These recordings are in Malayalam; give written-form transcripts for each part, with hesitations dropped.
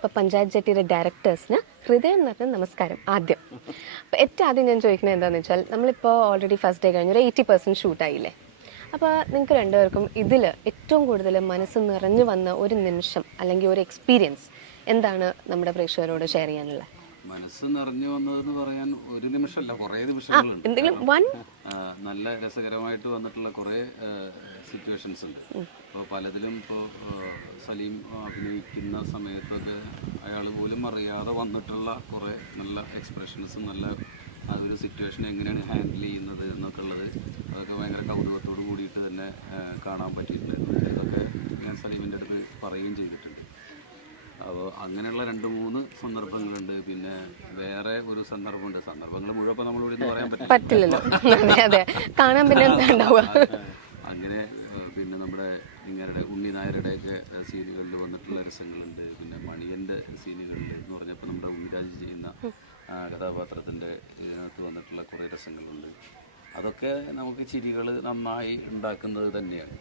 ഇപ്പോൾ പഞ്ചായത്ത് ജെട്ടിയുടെ ഡയറക്ടേഴ്സിന് ഹൃദയം നിറഞ്ഞ നമസ്കാരം ആദ്യം. അപ്പോൾ ഏറ്റവും ആദ്യം ഞാൻ ചോദിക്കുന്നത് എന്താണെന്ന് വെച്ചാൽ, നമ്മളിപ്പോൾ ഓൾറെഡി ഫസ്റ്റ് ഡേ കഴിഞ്ഞൊരു 80% ഷൂട്ടായില്ലേ? അപ്പോൾ നിങ്ങൾക്ക് രണ്ടുപേർക്കും ഇതിൽ ഏറ്റവും കൂടുതൽ മനസ്സ് നിറഞ്ഞു വന്ന ഒരു നിമിഷം അല്ലെങ്കിൽ ഒരു എക്സ്പീരിയൻസ് എന്താണ് നമ്മുടെ പ്രേക്ഷകരോട് ഷെയർ ചെയ്യാനുള്ളത്? മനസ്സ് നിറഞ്ഞു വന്നതെന്ന് പറയാൻ ഒരു നിമിഷമല്ല, കുറേ നിമിഷങ്ങളുണ്ട്. എന്തെങ്കിലും വൺ നല്ല രസകരമായിട്ട് വന്നിട്ടുള്ള കുറേ സിറ്റുവേഷൻസ് ഉണ്ട്. ഇപ്പോൾ പലതിലും ഇപ്പോൾ സലീം അഭിനയിക്കുന്ന സമയത്തൊക്കെ അയാൾ പോലും അറിയാതെ വന്നിട്ടുള്ള കുറേ നല്ല എക്സ്പ്രഷൻസും നല്ല ആ ഒരു സിറ്റുവേഷൻ എങ്ങനെയാണ് ഹാൻഡിൽ ചെയ്യുന്നത് എന്നൊക്കെ ഉള്ളത് അതൊക്കെ ഭയങ്കര കൗതുകത്തോട് കൂടിയിട്ട് തന്നെ കാണാൻ പറ്റിയിട്ടുണ്ട്. ഇതൊക്കെ ഞാൻ സലീമിൻ്റെ അടുത്ത് പറയുകയും ചെയ്തിട്ടുണ്ട്. അപ്പോൾ അങ്ങനെയുള്ള 2-3 സന്ദർഭങ്ങളുണ്ട്. പിന്നെ വേറെ ഒരു സന്ദർഭമുണ്ട്. സന്ദർഭങ്ങൾ മുഴുവൻ നമ്മളിവിടെ നിന്ന് പറയാൻ പറ്റില്ലല്ലോ. കാണാൻ പിന്നെ അങ്ങനെ പിന്നെ നമ്മുടെ ഇങ്ങനെ ഉണ്ണി നായരുടെയൊക്കെ സീനുകളിൽ വന്നിട്ടുള്ള രസങ്ങളുണ്ട്. പിന്നെ മണിയൻ്റെ സീനുകളിൽ എന്ന് പറഞ്ഞപ്പോൾ നമ്മുടെ ഉണ്ണിരാജ് ചെയ്യുന്ന കഥാപാത്രത്തിൻ്റെ ഇതിനകത്ത് വന്നിട്ടുള്ള കുറേ രസങ്ങളുണ്ട്. അതൊക്കെ നമുക്ക് ചിരികൾ നന്നായി ഉണ്ടാക്കുന്നത് തന്നെയാണ്.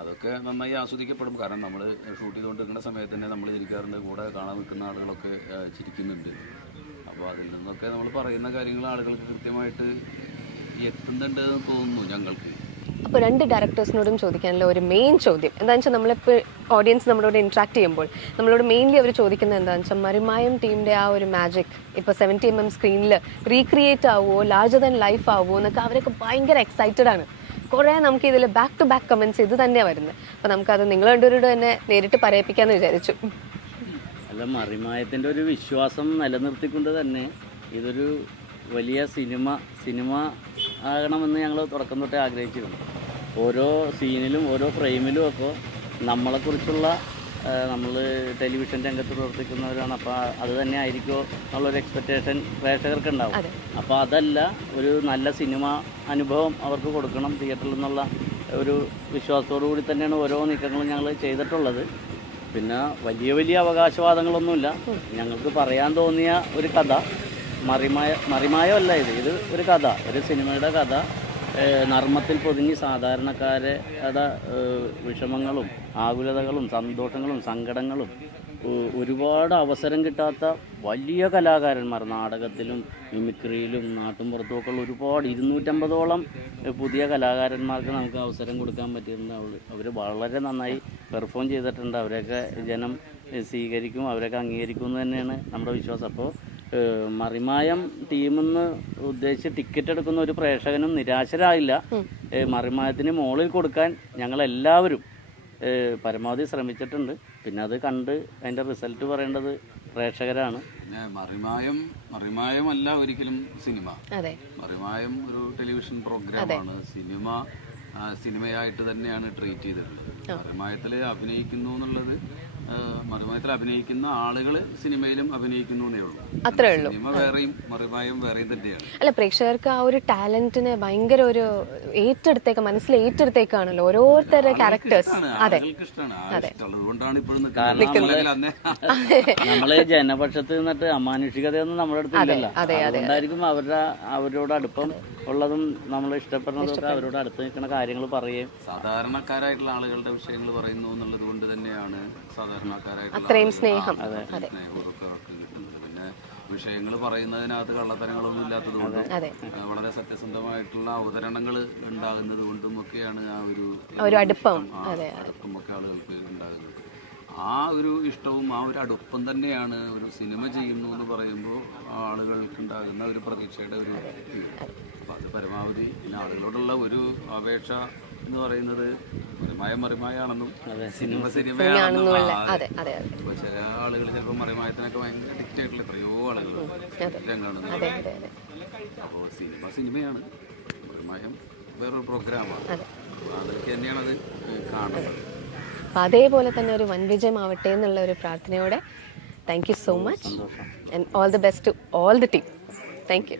അതൊക്കെ നന്നായി ആസ്വദിക്കപ്പെടും. കാരണം നമ്മൾ ഷൂട്ട് ചെയ്തുകൊണ്ടിരിക്കുന്ന സമയത്ത് തന്നെ നമ്മൾ ഇരിക്കാറുണ്ട്, കൂടെ കാണാൻ നിൽക്കുന്ന ആളുകളൊക്കെ ചിരിക്കുന്നുണ്ട്. അപ്പോൾ അതിൽ നിന്നൊക്കെ നമ്മൾ പറയുന്ന കാര്യങ്ങൾ ആളുകൾക്ക് കൃത്യമായിട്ട് എത്തുന്നുണ്ട് എന്ന് തോന്നുന്നു ഞങ്ങൾക്ക്. അപ്പോൾ 2 ഡയറക്ടേഴ്സിനോടും ചോദിക്കാനുള്ള ഒരു മെയിൻ ചോദ്യം എന്താണെന്ന് വെച്ചാൽ, നമ്മളിപ്പോൾ ഓഡിയൻസ് നമ്മളോട് ഇൻട്രാക്ട് ചെയ്യുമ്പോൾ നമ്മളോട് മെയിൻലി അവർ ചോദിക്കുന്നത് എന്താണെന്ന് വെച്ചാൽ, മറിമായം ടീമിൻ്റെ ആ ഒരു മാജിക് ഇപ്പോൾ 70mm സ്ക്രീനിൽ റീക്രിയേറ്റ് ആവുമോ, ലാർജർ ദാൻ ലൈഫ് ആവുമോ എന്നൊക്കെ അവരൊക്കെ ഭയങ്കര എക്സൈറ്റഡ് ആണ്. കുറേ നമുക്ക് ഇതിൽ ബാക്ക് ടു ബാക്ക് കമൻറ്റ്സ് ഇത് തന്നെയാണ് വരുന്നത്. അപ്പോൾ നമുക്കത് നിങ്ങൾ രണ്ടുപേരോട് തന്നെ നേരിട്ട് പറയിപ്പിക്കാമെന്ന് വിചാരിച്ചു. അല്ല, മറിമായത്തിൻ്റെ ഒരു വിശ്വാസം നിലനിർത്തിക്കൊണ്ട് തന്നെ ഇതൊരു വലിയ സിനിമ ആകണമെന്ന് ഞങ്ങൾ തുടക്കം തൊട്ടേ ആഗ്രഹിച്ചിരുന്നു. ഓരോ സീനിലും ഓരോ ഫ്രെയിമിലും ഒക്കെ നമ്മളെക്കുറിച്ചുള്ള നമ്മൾ ടെലിവിഷൻ രംഗത്ത് പ്രവർത്തിക്കുന്നവരാണ്. അപ്പോൾ അത് തന്നെ ആയിരിക്കുമോ എന്നുള്ളൊരു എക്സ്പെക്റ്റേഷൻ പ്രേക്ഷകർക്ക് ഉണ്ടാവും. അപ്പോൾ അതല്ല, ഒരു നല്ല സിനിമ അനുഭവം അവർക്ക് കൊടുക്കണം തിയേറ്ററിൽ നിന്നുള്ള ഒരു വിശ്വാസത്തോടു കൂടി തന്നെയാണ് ഓരോ നീക്കങ്ങളും ഞങ്ങൾ ചെയ്തിട്ടുള്ളത്. പിന്നെ വലിയ അവകാശവാദങ്ങളൊന്നുമില്ല. ഞങ്ങൾക്ക് പറയാൻ തോന്നിയ ഒരു കഥ, മറിമായമല്ല ഇത് ഒരു കഥ, ഒരു സിനിമയുടെ കഥ നർമ്മത്തിൽ പൊതിഞ്ഞ് സാധാരണക്കാരുടെ വിഷമങ്ങളും ആകുലതകളും സന്തോഷങ്ങളും സങ്കടങ്ങളും ഒരുപാട് അവസരം കിട്ടാത്ത വലിയ കലാകാരന്മാർ, നാടകത്തിലും മിമിക്രിയിലും നാട്ടുമ്പുറത്തുമൊക്കെ ഉള്ള ഒരുപാട് 250ഓളം പുതിയ കലാകാരന്മാർക്ക് നമുക്ക് അവസരം കൊടുക്കാൻ പറ്റിയിട്ടുണ്ട്. അവർ വളരെ നന്നായി പെർഫോം ചെയ്തിട്ടുണ്ട്. അവരെയൊക്കെ ജനം സ്വീകരിക്കും, അവരൊക്കെ അംഗീകരിക്കും എന്ന് തന്നെയാണ് നമ്മുടെ വിശ്വാസം. അപ്പോൾ മറിമായം ടീമെന്ന് ഉദ്ദേശിച്ച് ടിക്കറ്റ് എടുക്കുന്ന ഒരു പ്രേക്ഷകനും നിരാശരായില്ല. മറിമായത്തിന് മുകളിൽ കൊടുക്കാൻ ഞങ്ങളെല്ലാവരും പരമാവധി ശ്രമിച്ചിട്ടുണ്ട്. പിന്നെ അത് കണ്ട് അതിൻ്റെ റിസൾട്ട് പറയേണ്ടത് പ്രേക്ഷകരാണ്. മറിമായമല്ല ഒരിക്കലും സിനിമ. മറിമായം ഒരു ടെലിവിഷൻ പ്രോഗ്രാമാണ്. സിനിമയായിട്ട് തന്നെയാണ് ട്രീറ്റ് ചെയ്തിട്ടുള്ളത്. മറിമായത്തിൽ അഭിനയിക്കുന്നു എന്നുള്ളത്, മറിമായത്തിൽ അഭിനയിക്കുന്ന ആളുകൾ സിനിമയിലും അഭിനയിക്കുന്നു എന്നേ ഉള്ളൂ. അത്രേ ഉള്ളൂ. സിനിമ വേറെയും മറിമായം വേറെയും തന്നെയാണ്. അല്ല, പ്രേക്ഷകർക്ക് ആ ഒരു ടാലന്റിനെ ഭയങ്കര ഒരു മനസ്സിൽ ഏറ്റെടുത്തേക്കാണല്ലോ ഓരോരുത്തരുടെ ക്യാരക്ടേഴ്സ്. അതെ, നമ്മള് ജനപക്ഷത്ത് നിന്നിട്ട് അമാനുഷികതയൊന്നും നമ്മുടെ അടുത്ത് ഇല്ലല്ലോ. അതുകൊണ്ടായിരിക്കും അവരോട് അടുപ്പം ഉള്ളതും നമ്മൾ ഇഷ്ടപ്പെടുന്നതൊക്കെ അവരോട് അടുത്ത് നിൽക്കുന്ന കാര്യങ്ങൾ പറയുകയും സാധാരണക്കാരായിട്ടുള്ള ആളുകളുടെ വിഷയങ്ങൾ പറയുന്നു എന്നുള്ളത് കൊണ്ട് തന്നെയാണ് അത്രയും സ്നേഹം. പിന്നെ വിഷയങ്ങൾ പറയുന്നതിനകത്ത് കള്ളത്തരങ്ങളൊന്നും ഇല്ലാത്തതുകൊണ്ടും വളരെ സത്യസന്ധമായിട്ടുള്ള അവതരണങ്ങൾ ഉണ്ടാകുന്നത് കൊണ്ടും ഒക്കെയാണ് ആ ഒരു അടുപ്പം ഒക്കെ ആളുകൾക്ക് ഉണ്ടാകുന്നത്. ആ ഒരു ഇഷ്ടവും ആ ഒരു അടുപ്പം തന്നെയാണ് ഒരു സിനിമ ചെയ്യുന്നു എന്ന് പറയുമ്പോൾ ആളുകൾക്ക് ഉണ്ടാകുന്ന ഒരു പ്രതീക്ഷയുടെ ഒരു അപ്പം അത് പരമാവധി പിന്നെ ആളുകളോടുള്ള ഒരു അപേക്ഷ എന്ന് പറയുന്നത് മറിമായാണെന്നും സിനിമയാണെന്നും. ചില ആളുകൾ ചിലപ്പോൾ മറിമായത്തിനൊക്കെ ഭയങ്കര അഡിക്റ്റ് ആയിട്ടുള്ള എത്രയോ ആളുകൾ കാണുന്നത്. അപ്പോൾ സിനിമയാണ്, മറിമായം വേറൊരു പ്രോഗ്രാമാണ്. അതൊക്കെ തന്നെയാണ് അത് കാണുന്നത്. അതേപോലെ തന്നെ ഒരു വൻ വിജയമാവട്ടെ എന്നുള്ള ഒരു പ്രാർത്ഥനയോടെ thank you so much and all the best to all the team. Thank U.